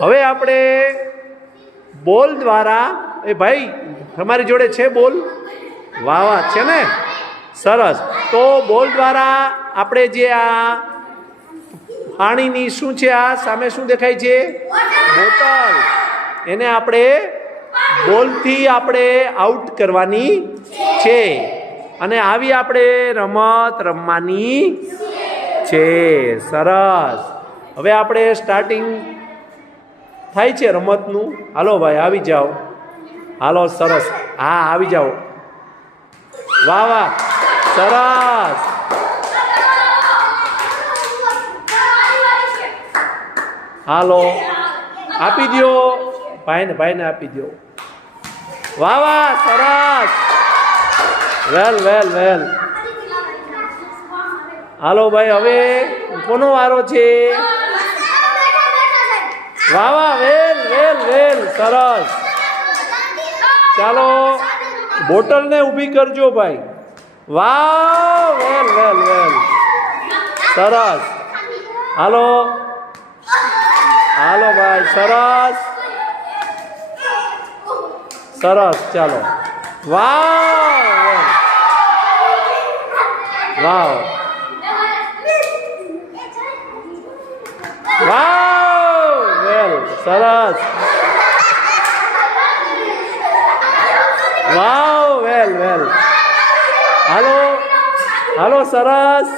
હવે આપણે બોલ દ્વારા એ ભાઈ તમારી જોડે છે બોલ? વાહ વાહ, છે ને? સરસ. તો બોલ દ્વારા આપણે જે આ પાણીની શું છે, આ સામે શું દેખાય છે? બોટલ. એને આપણે બોલથી આપણે આઉટ કરવાની છે અને આવી આપણે રમત રમવાની છે. સરસ. હવે આપણે સ્ટાર્ટિંગ થાય છે રમતનું. હાલો ભાઈ આવી જાઓ. હાલો, સરસ. હા આવી જાઓ. વાહ વાહ, સરસ. હાલો આપી દો ભાઈને આપી દો. વાહ વાહ, સરસ. વેલ. હાલો ભાઈ, હવે કોનો વારો છે? વાહ વાહ, વેલ. સરસ. ચાલો બોટલને ઊભી કરજો ભાઈ. વાહ, વેલ. સરસ. હાલો ભાઈ, સરસ. ચાલો. વાહ, વેલ. સરસ. વાવ, વેલ. હાલો સરસ.